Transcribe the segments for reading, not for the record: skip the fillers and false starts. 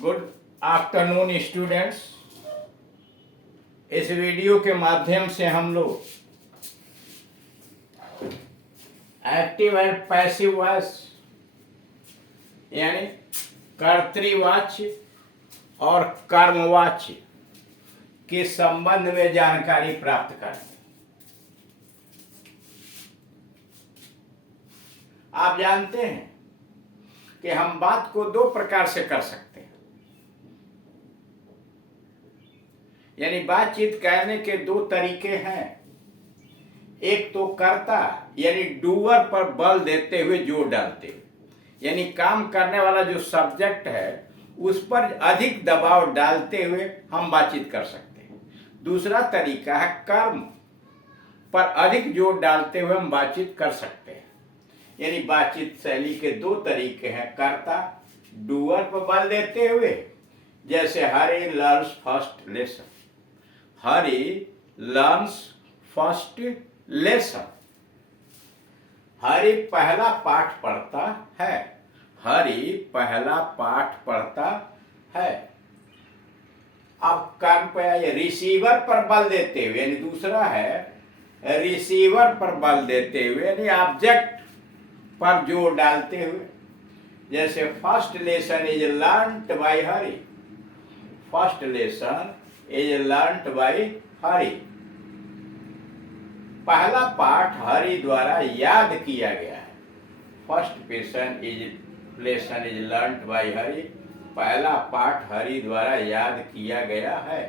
Good afternoon students. इस video के माध्यम से हम लोग एक्टिव एंड पैसिव वॉइस यानी कर्तृवाच्य और कर्मवाच्य के संबंध में जानकारी प्राप्त करते हैं। आप जानते हैं कि हम बात को दो प्रकार से कर सकते हैं, यानी बातचीत करने के दो तरीके हैं। एक तो कर्ता यानी डूअर पर बल देते हुए जोर डालते हुए, यानी काम करने वाला जो सब्जेक्ट है उस पर अधिक दबाव डालते हुए हम बातचीत कर सकते हैं। दूसरा तरीका है कर्म पर अधिक जोर डालते हुए हम बातचीत कर सकते हैं। यानी बातचीत शैली के दो तरीके हैं, कर्ता डूअर पर बल देते हुए, जैसे हरी लर्न्स फर्स्ट लेसन, हरी लर्न्स फर्स्ट लेसन, हरी पहला पाठ पढ़ता है, हरी पहला पाठ पढ़ता है। अब कर्म पे आइए, रिसीवर पर बल देते हुए, यानी दूसरा है रिसीवर पर बल देते हुए, यानी ऑब्जेक्ट पर जोर डालते हुए, जैसे first lesson is learned by Hari, first lesson is learned by Hari, पहला पाठ हरि द्वारा याद किया गया है। First lesson is learned by Hari, पहला पाठ हरि द्वारा याद किया गया है।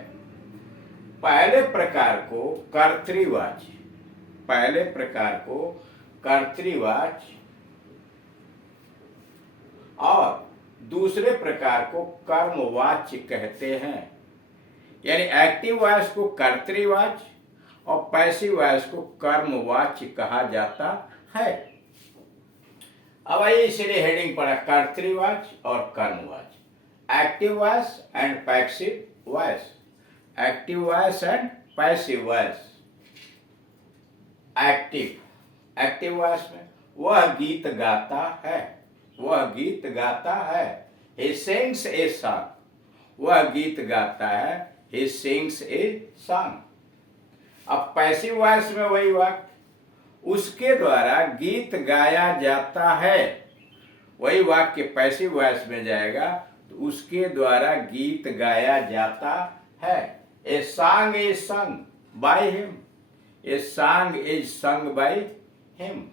पहले प्रकार को कर्तृवाच्य, पहले प्रकार को कर्तृवाच्य और दूसरे प्रकार को कर्मवाच्य कहते हैं। यानी एक्टिव वॉइस को कर्तृवाच्य और पैसिव वॉइस को कर्मवाच्य कहा जाता है। अब आइए इसलिए हेडिंग पड़ा कर्तृवाच्य और कर्मवाच्य, active voice and passive voice, active voice and passive voice. Active voice में वह गीत गाता है, वह गीत गाता है, he sings a song, वह गीत गाता है, he sings a song। अब पैसिव वॉइस में वही वाक्य, उसके द्वारा गीत गाया जाता है, वही वाक्य पैसिव वॉइस में जाएगा तो उसके द्वारा गीत गाया जाता है। A song is sung by him, a song is sung by him.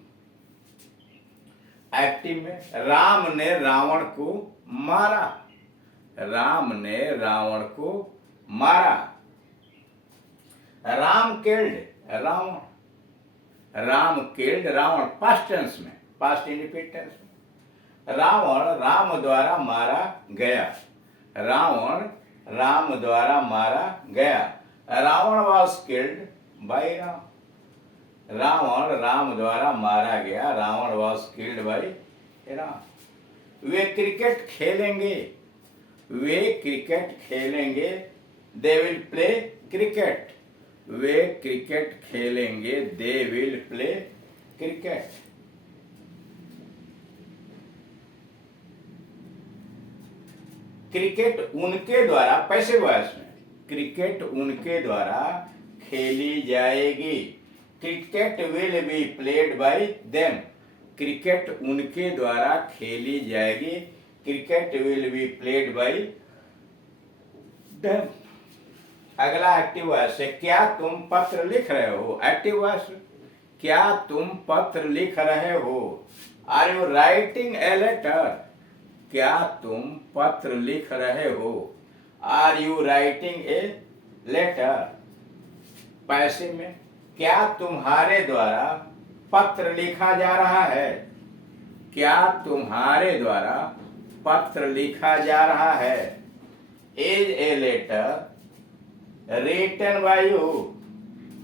Active में राम ने रावण को मारा, राम ने रावण को मारा, Ram killed Ravan, Ram killed Ravan, past tense में, पास्ट इंडिफिनिट टेंस में। रावण राम द्वारा मारा गया, रावण राम द्वारा मारा गया, Ravan was killed by Ram, Ravan Ram द्वारा मारा गया, Ravan was killed by Ram. वे क्रिकेट खेलेंगे, वे क्रिकेट खेलेंगे, दे विल प्ले क्रिकेट, वे क्रिकेट खेलेंगे, they will play cricket. Cricket उनके द्वारा, पैसिव वॉइस में क्रिकेट उनके द्वारा खेली जाएगी, cricket will be played by them, cricket उनके द्वारा खेली जाएगी, cricket will be played by them. अगला एक्टिव वॉइस है, क्या तुम पत्र लिख रहे हो, एक्टिव वॉइस, क्या तुम पत्र लिख रहे हो, are you writing a letter, क्या तुम पत्र लिख रहे हो, are you writing a letter. Passive में क्या तुम्हारे द्वारा पत्र लिखा जा रहा है, क्या तुम्हारे द्वारा पत्र लिखा जा रहा है, is a letter written by you,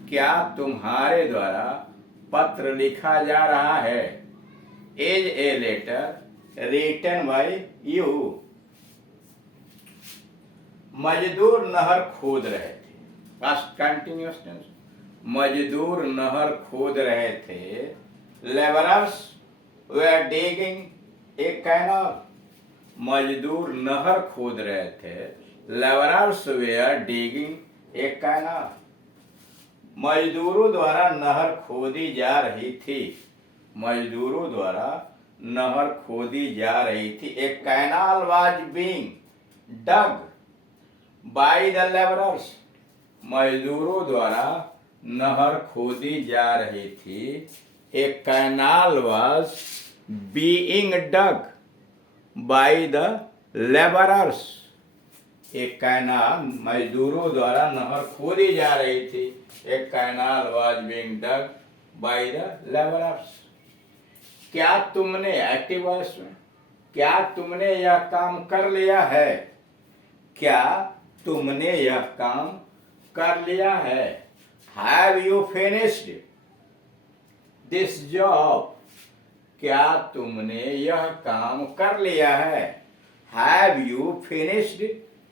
क्या तुम्हारे द्वारा पत्र लिखा जा रहा है, is a letter written by you. मजदूर नहर खोद रहे थे, पास्ट कंटिन्यूअस टेंस, मजदूर नहर खोद रहे थे, labourers were digging a canal, मजदूर नहर खोद रहे थे। Labourers were digging a canal. मजदूरों द्वारा नहर खोदी जा रही थी। मजदूरों द्वारा नहर खोदी जा रही थी। A canal was being dug by the labourers. मजदूरों द्वारा नहर खोदी जा रही थी। A canal was being dug by the labourers. एक कैनाल मजदूरों द्वारा नहर खोदी जा रही थी। एक canal was being dug by the labourers. क्या तुमने एक्टिव वॉइस में, क्या तुमने यह काम कर लिया है? क्या तुमने यह काम कर लिया है? Have you finished this job? क्या तुमने यह काम कर लिया है? Have you finished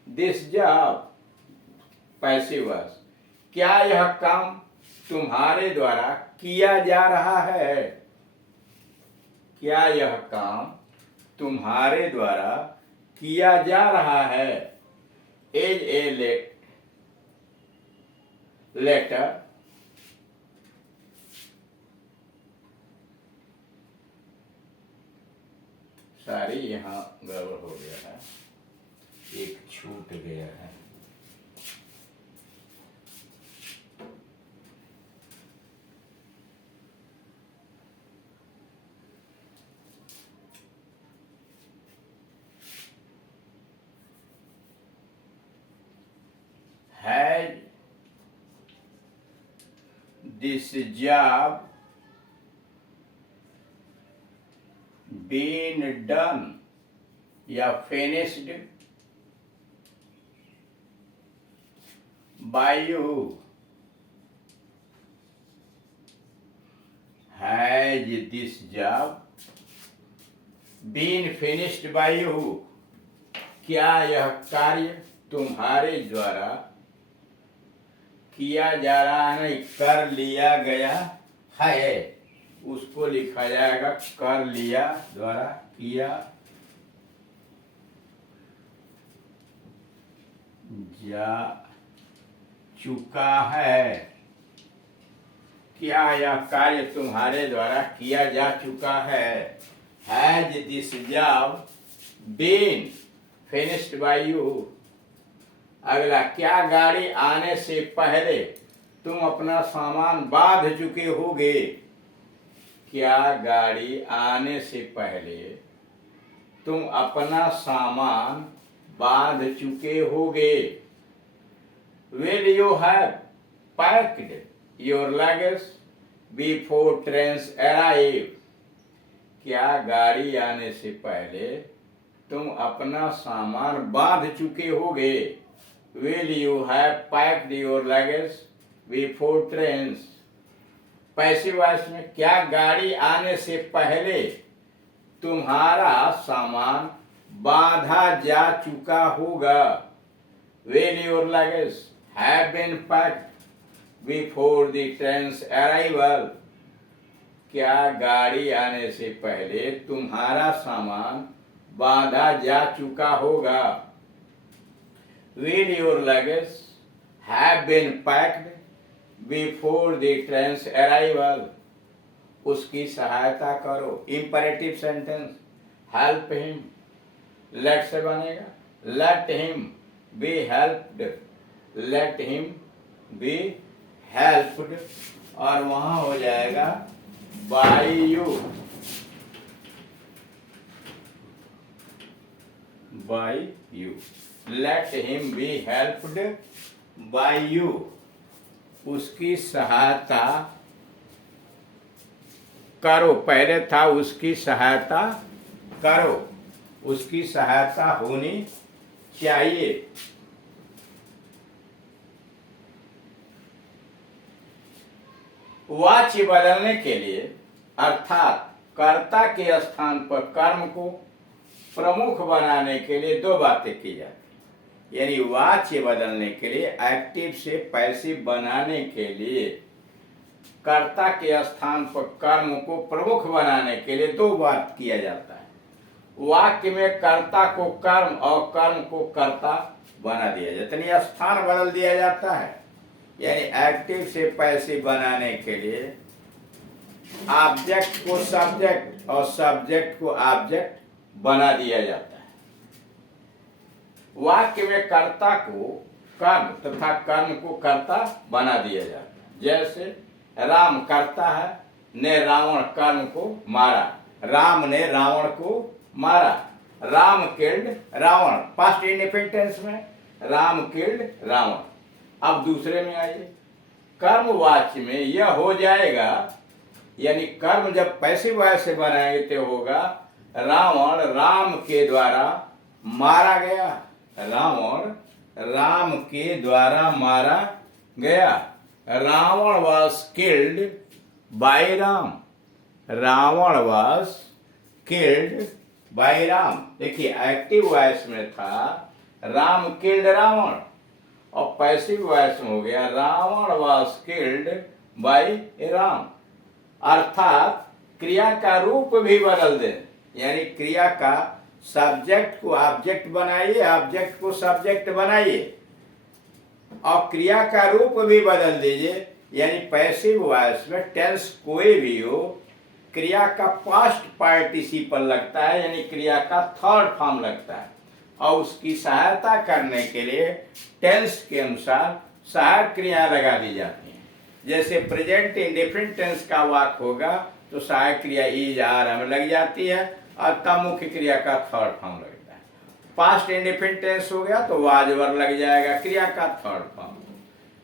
this job? Passive voice. क्या यह काम तुम्हारे द्वारा किया जा रहा है? क्या यह काम तुम्हारे द्वारा किया जा रहा है? इज ए लेटर सारी यहाँ गड़बड़ हो गया है, एक छूट गया है। Has this job been done या finished by you? Has this job been finished by you? क्या यह कार्य तुम्हारे द्वारा किया जा रहा है? नहीं, कर लिया गया है, उसको लिखा जाएगा कर लिया द्वारा किया जा चुका है। क्या यह कार्य तुम्हारे द्वारा किया जा चुका है? Has this job been finished by you? अगला, क्या गाड़ी आने से पहले तुम अपना सामान बांध चुके होगे? क्या गाड़ी आने से पहले तुम अपना सामान बांध चुके होगे? Will you have packed your luggage before trains arrive? क्या गाड़ी आने से पहले तुम अपना सामान बांध चुके होगे? Will you have packed your luggage before trains? Passive voice में, क्या गाड़ी आने से पहले तुम्हारा सामान बांधा जा चुका होगा? Will your luggage have been packed before the train's arrival? क्या गाड़ी आने से पहले तुम्हारा सामान बांधा जा चुका होगा? Will your luggage have been packed before the train's arrival? उसकी सहायता करो। Imperative sentence, help him, let से बनेगा let him be helped, let him be helped, और वहां हो जाएगा by you, by you. Let him be helped by you, उसकी सहायता करो। पहले था उसकी सहायता करो, उसकी सहायता होनी चाहिए। वाच्य बदलने के लिए अर्थात कर्ता के स्थान पर कर्म को प्रमुख बनाने के लिए दो बातें की जाती। यानी वाच्य बदलने के लिए, एक्टिव से पैसिव बनाने के लिए कर्ता के स्थान पर कर्म को प्रमुख बनाने के लिए दो बात किया जाता है। वाक्य में कर्ता को कर्म और कर्म को कर्ता बना दिया जाता है, यानी स्थान बदल दिया जाता है। यानी एक्टिव से पैसिव बनाने के लिए ऑब्जेक्ट को सब्जेक्ट और सब्जेक्ट को ऑब्जेक्ट बना दिया जाता है। वाक्य में कर्ता को कर्म तथा कर्म को कर्ता बना दिया जाता है। जैसे राम कर्ता है, ने रावण कर्म को मारा, राम ने रावण को मारा, Ram killed Ravan, past indefinite tense में राम किल्ड रावण। अब दूसरे में आइए, कर्मवाच्य में यह हो जाएगा, यानी कर्म जब पैसिव वॉइस से बनाएंगे तो होगा रावण राम के द्वारा मारा गया, रावण राम के द्वारा मारा गया, Ravan was killed by Ram, Ravan was killed by Ram. देखिए एक्टिव वॉइस में था राम किल्ड रावण, और पैसिव वॉइस में हो गया Ravan was killed by Ram. अर्थात क्रिया का रूप भी बदल दे, यानी क्रिया का सब्जेक्ट को ऑब्जेक्ट बनाइए, ऑब्जेक्ट को सब्जेक्ट बनाइए, और क्रिया का रूप भी बदल दीजिए। यानी पैसिव वॉइस में टेंस कोई भी हो, क्रिया का पास्ट पार्टिसिपल लगता है, यानी क्रिया का थर्ड फॉर्म लगता है, और उसकी सहायता करने के लिए टेंस के अनुसार सहायक क्रिया लगा दी जाती हैं। जैसे प्रेजेंट इंडेफिनिट टेंस का वाक्य होगा तो सहायक क्रिया इज आर हमें लग जाती है, और तब मुख्य क्रिया का थर्ड फॉर्म लगता है। पास्ट इंडेफिनिट टेंस हो गया तो वाज वर लग जाएगा, क्रिया का third form.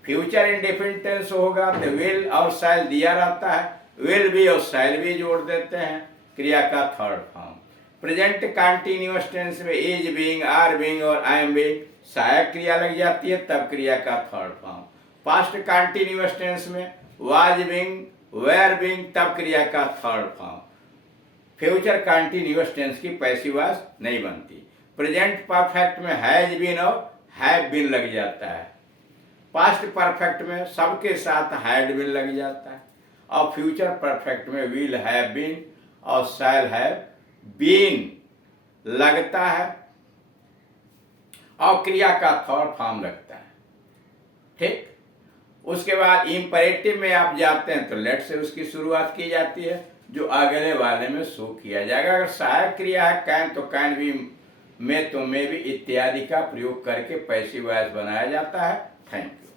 Future indefinite tense होगा तो विल और शैल दिया रहता है, विल भी और शैल भी जोड़ देते हैं, क्रिया का third form. Present continuous tense में इज बीइंग, आर बीइंग और आई एम बीइंग सहायक क्रिया लग जाती है, तब क्रिया का third form. Past continuous tense में वाज बीइंग, वेयर बीइंग, तब क्रिया का third form. Future continuous tense की पैसिव वॉइस नहीं बनती। प्रेजेंट परफेक्ट में हैज बीन और हैव बीन लग जाता है, पास्ट परफेक्ट में सबके साथ हैड बीन लग जाता है, और फ्यूचर परफेक्ट में विल हैव बीन और शैल हैव बीन लगता है, और क्रिया का थर्ड फॉर्म लगता है। ठीक, उसके बाद इंपरेटिव में आप जाते हैं तो लेट से उसकी शुरुआत की जाती है, जो अगले वाले में शो किया जाएगा। अगर सहायक क्रिया है कैन तो कैन भी, में तो में भी इत्यादि का प्रयोग करके पैसिव वॉइस बनाया जाता है। Thank you.